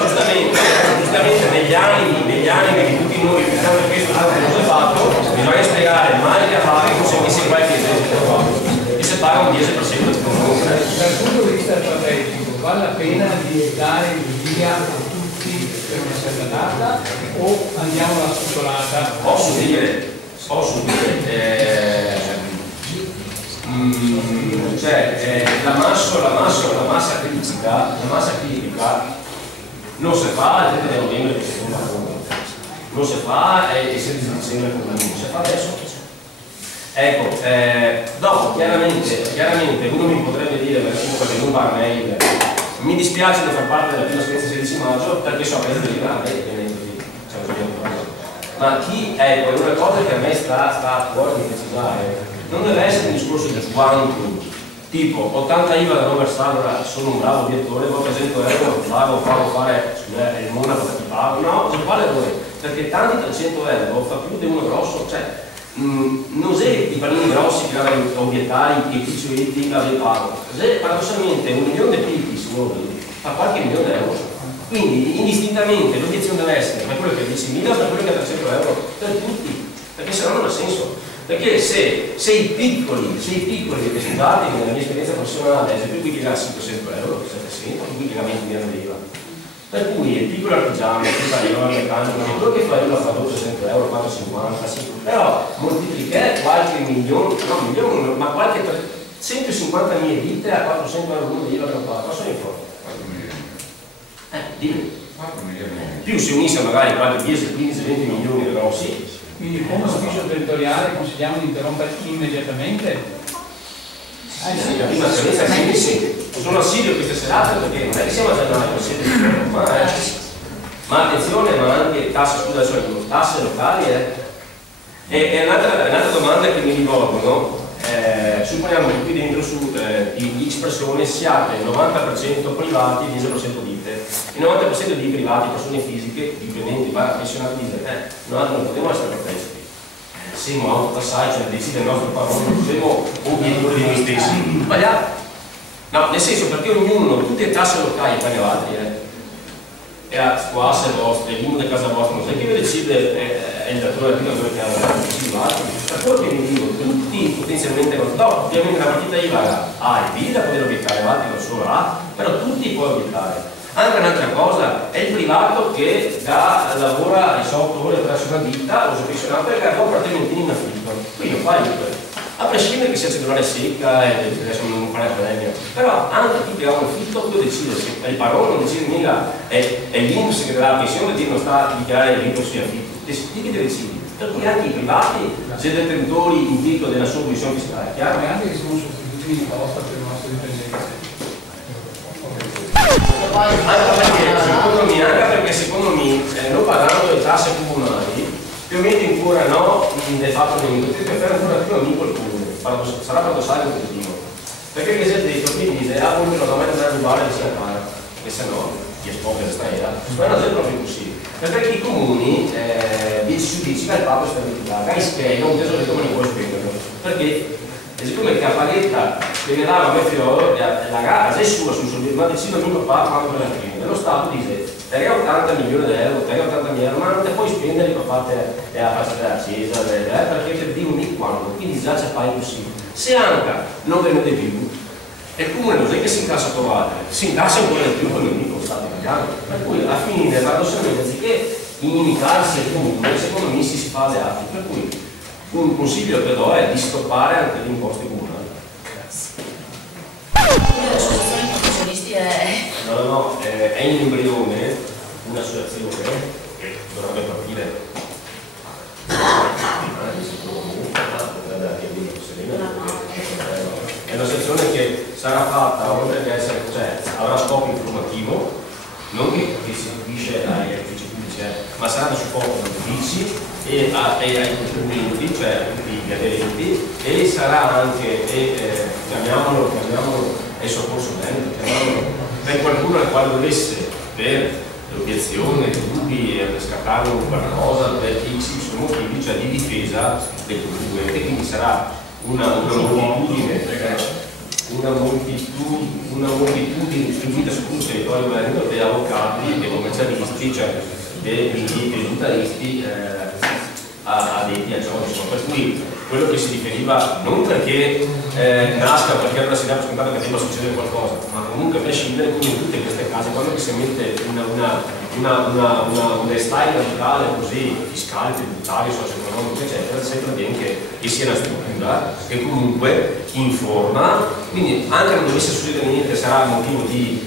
giustamente negli anni che tutti noi abbiamo chiesto cosa è fatto, bisogna spiegare mai che a fare come se avessi qualche esempio e se paga un 10% di comunque. Dal punto di vista strategico vale la pena di dare il via a tutti per una certa data o andiamo alla sotolata? Posso dire la massa critica non si fa il 30 novembre che si non si fa il 16 dicembre non si fa adesso. Ecco, dopo chiaramente uno mi potrebbe dire, perché non va mail, mi dispiace di far parte della prima scadenza 16 maggio perché so che ma chi, ecco, è una cosa che a me sta fuori di precisare, non deve essere un discorso di quanto, tipo 80 IVA da non versare, allora sono un bravo direttore, poi per 100 euro farò fare il monaco che ti pago, no, non vale voi, perché tanti 300 euro fa più di uno grosso, cioè non è i panini grossi che vanno a obiettare i piccioliti che avevi pago, paradossalmente 1 milione di picchi, signori, fa qualche milione di euro. Quindi indistintamente l'obiezione deve essere per quello che è 10.000 per quello che è 300 euro per tutti, perché se no non ha senso. Perché se i piccoli risultati nella mia esperienza professionale, ad esempio qui che ha 500 euro, 700, qui che ha 20.000 di IVA. Per cui il piccolo artigiano, il meccanico, quello che fa IVA fa 200 euro, 450, sì. Però moltiplica qualche milione, ma qualche 150.000 vite a 400 euro di IVA che non fa, cosa ne fa? Dimmi. Più si unisce magari qualche 10, 15, 20 milioni di grossi. Quindi come ufficio territoriale consigliamo di interrompere immediatamente? Sì. Sono assiduo queste serate perché non è che siamo a gennaio, ma attenzione, ma anche tasse locali. E un'altra domanda che mi rivolgono, supponiamo che qui dentro su di X persone siate il 90% privati e il 10% ditte. Il 90% di privati, persone fisiche, dipendenti, pensionati, non potremmo essere protesti. Siamo autotassati, cioè decide il nostro padrone, non siamo obiettivi di noi stessi. Sbagliato. No, nel senso perché ognuno, tutte le tasse locali pagano altri, e a squasse vostre, l'uno di casa vostra, non sai che decide è il datore che ha per quello che mi dico, tutti potenzialmente no, ovviamente la partita IVA ha il B da poter obiettare, altri non solo A, però tutti puoi obiettare. Anche un'altra cosa, è il privato che lavora 18 ore presso una ditta o si pensionato perché ha appartamentini in affitto, quindi non fai a prescindere che sia cellulare secca e adesso non fare la premia, però anche chi che ha un affitto può decidere, è il parole, non decide mica, è l'INPS che dà la pensione e non sta a dichiarare il diritto sugli affitti, decidi che decidi. Per cui anche i privati, se detentori in titolo della sua commissione fiscale, chiaro? E anche che sono sostitutivi di costa per i nostri dipendenti. Anche perché secondo me, non parlando delle tasse comunali, più o meno ancora no, del fatto che potete fare ancora più amico il comune, sarà paradossale un pochettino. Perché che si è detto, chi dice, comunque non dovete andare a rubare che sia cara, e se no, chi è spoca questa era, ma non è proprio così. Perché i comuni, 10 su 10, il fatto è stabilità, che spiega un tesoro come ne puoi spendere. Perché, siccome che a Paletta che ne dava a me fiore, la gara è sua sul solito, ma decido il mio papà quanto per la prima. Lo Stato dice, te 80 milioni di euro, te 80 milioni, ma non te puoi spendere per fare la festa della Chiesa, perché te dico di quando, quindi già c'è fai così. Se anche non venite più, e il comune non è che si incassa trovate, si incassa ancora di più con il dico Stato italiano. Per cui alla fine, paradossalmente, anziché inimicarsi il comune, secondo me si fa alle altri. Per cui Un consiglio che do è di stoppare anche gli imposti comunali. L'associazione professionisti No, è in embrione un'associazione che dovrebbe partire è un'associazione che sarà fatta, oltre che essere, cioè avrà scopo informativo, non che si capisce ai uffici pubblici, ma sarà da supporto agli uffici e ai contribuenti, cioè a tutti gli aderenti, e sarà anche, chiamiamolo è il soccorso veneto, chiamiamolo per qualcuno al quale dovesse, per l'obiezione, i dubbi, scattare qualcosa per X motivi, cioè di difesa del contribuente, quindi sarà una moltitudine distribuita su tutto il territorio veneto di avvocati, di commercialisti, cioè di tributaristi addetti a ciò, insomma. Per cui quello che si riferiva non perché nasca, perché allora si dà per scontato che debba succedere qualcosa, ma comunque a prescindere, come in tutte queste case, quando si mette un style naturale così, fiscale, tributario, socio-economico, eccetera, sempre bene che sia una struttura che comunque informa, quindi anche non dovesse succedere niente sarà motivo di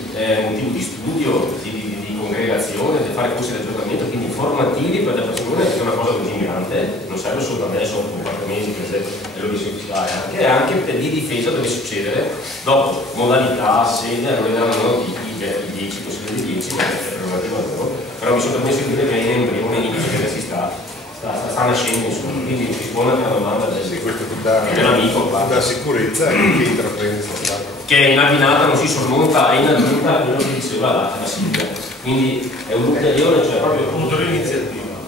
studio, di congregazione, di fare corsi di aggiornamento, quindi informativi per le persone, che è una cosa lungimirante, non serve solo da me, sono 4 mesi per l'origine fiscale, anche per di difesa deve succedere, dopo modalità, sede, non erano i 10, consigli di 10, però mi sono permesso di dire che è in embrione inizio che si sta nascendo, insomma, quindi rispondo anche alla domanda dell'amico dà sicurezza e che intraprende questa strada. Che è inabinata, non si sormonta, è inabinata quello che diceva la Silvia. Quindi è un'ulteriore, cioè proprio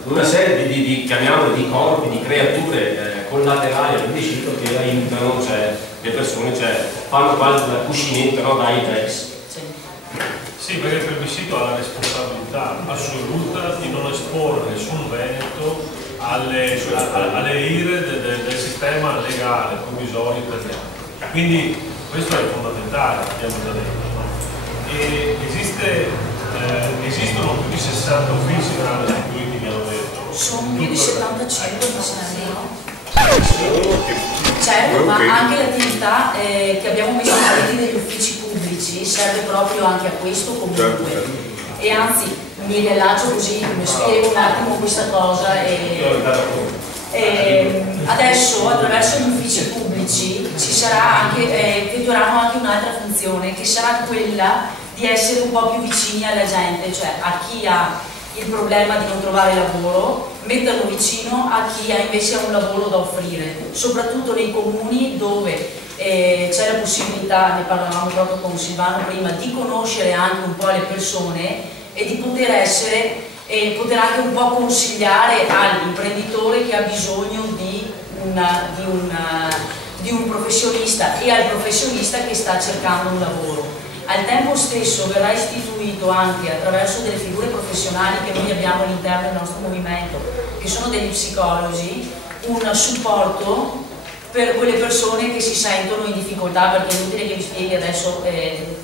una serie di corpi, di creature collaterali all'illecito che aiutano, cioè, le persone, cioè, fanno quasi da cuscinetto, no, dai ex. Sì, perché il plebiscito ha la responsabilità assoluta di non esporre nessun veneto alle ire del sistema legale provvisorio italiano. Quindi questo è fondamentale, abbiamo già detto. No? E esistono più di 60 uffici nella seguiti, mi hanno detto. sono più di 75 certo, ma anche l'attività che abbiamo messo in piedi degli uffici pubblici serve proprio anche a questo comunque. E anzi, mi riallaccio così, mi spiego un attimo questa cosa. Adesso attraverso gli uffici pubblici ci sarà anche, effettueranno anche un'altra funzione, che sarà quella di essere un po' più vicini alla gente, cioè a chi ha il problema di non trovare lavoro, metterlo vicino a chi ha invece un lavoro da offrire, soprattutto nei comuni dove c'è la possibilità, ne parlavamo proprio con Silvano prima, di conoscere anche un po' le persone e di poter essere e poter anche un po' consigliare all'imprenditore che ha bisogno di un professionista e al professionista che sta cercando un lavoro. Al tempo stesso verrà istituito anche attraverso delle figure professionali che noi abbiamo all'interno del nostro movimento, che sono degli psicologi, un supporto per quelle persone che si sentono in difficoltà, perché è inutile che vi spieghi adesso,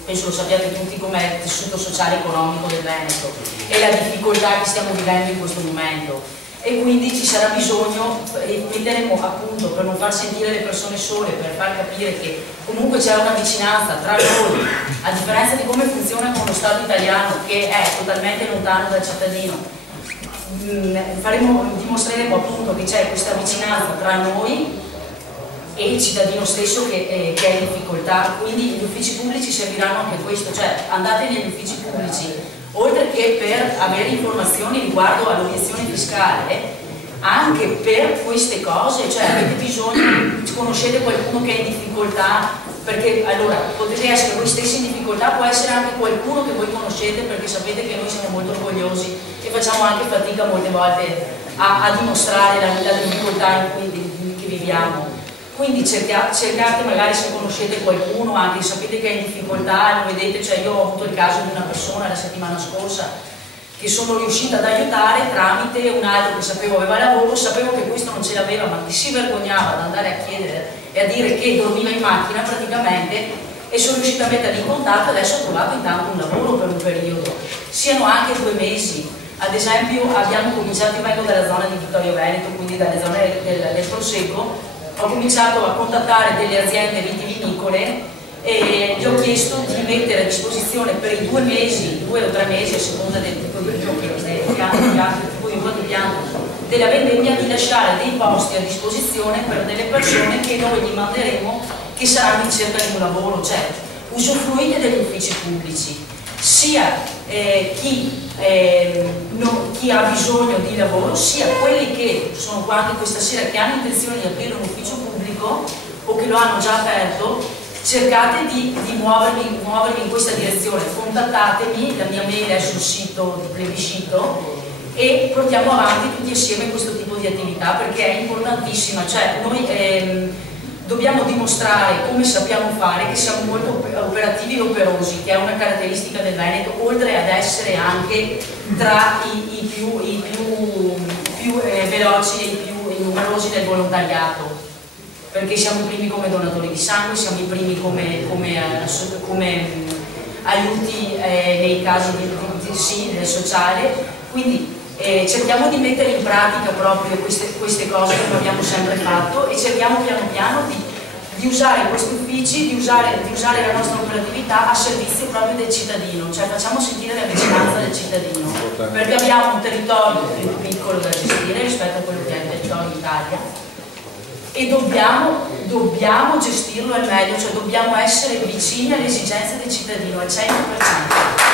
penso lo sappiate tutti, com'è il tessuto sociale e economico del Veneto e la difficoltà che stiamo vivendo in questo momento. E quindi ci sarà bisogno, metteremo appunto, per non far sentire le persone sole, per far capire che comunque c'è una vicinanza tra noi, a differenza di come funziona con lo Stato italiano, che è totalmente lontano dal cittadino. Dimostreremo appunto che c'è questa vicinanza tra noi e il cittadino stesso che è in difficoltà. Quindi gli uffici pubblici serviranno anche a questo, cioè andate negli uffici pubblici, oltre che per avere informazioni riguardo all'obiezione fiscale, anche per queste cose, cioè avete bisogno, conoscete qualcuno che è in difficoltà, perché allora potete essere voi stessi in difficoltà, può essere anche qualcuno che voi conoscete, perché sapete che noi siamo molto orgogliosi e facciamo anche fatica molte volte a dimostrare la difficoltà in cui viviamo. Quindi cercate magari, se conoscete qualcuno, anche se sapete che è in difficoltà, lo vedete, cioè io ho avuto il caso di una persona la settimana scorsa che sono riuscita ad aiutare tramite un altro che sapevo aveva lavoro, sapevo che questo non ce l'aveva, ma che si vergognava ad andare a chiedere e a dire che dormiva in macchina praticamente, e sono riuscita a metterli in contatto. Adesso ho trovato intanto un lavoro per un periodo, siano anche 2 mesi. Ad esempio abbiamo cominciato, io vengo dalla zona di Vittorio Veneto, quindi dalle zone del Prosecco, ho cominciato a contattare delle aziende vitivinicole e gli ho chiesto di mettere a disposizione per i 2 mesi, 2 o 3 mesi a seconda del tipo di pianto della vendemmia, di lasciare dei posti a disposizione per delle persone che noi gli manderemo, che saranno in cerca di un lavoro. Cioè, usufruite degli uffici pubblici, sia chi ha bisogno di lavoro, sia quelli che sono qua anche questa sera, che hanno intenzione di aprire un ufficio pubblico o che lo hanno già aperto. Cercate di muovervi in questa direzione, contattatemi, la mia mail è sul sito di Plebiscito e portiamo avanti tutti insieme questo tipo di attività, perché è importantissima. Cioè, noi dobbiamo dimostrare, come sappiamo fare, che siamo molto operativi e operosi, che è una caratteristica del Veneto, oltre ad essere anche tra i più veloci e i più numerosi nel volontariato, perché siamo i primi come donatori di sangue, siamo i primi come aiuti nei casi del sociale, quindi cerchiamo di mettere in pratica proprio queste cose che abbiamo sempre fatto, e cerchiamo piano piano di usare questi uffici, di usare la nostra operatività a servizio proprio del cittadino, cioè facciamo sentire la vicinanza del cittadino, perché abbiamo un territorio più piccolo da gestire rispetto a quello che è il territorio d'Italia, e dobbiamo gestirlo al meglio, cioè dobbiamo essere vicini alle esigenze del cittadino al 100%.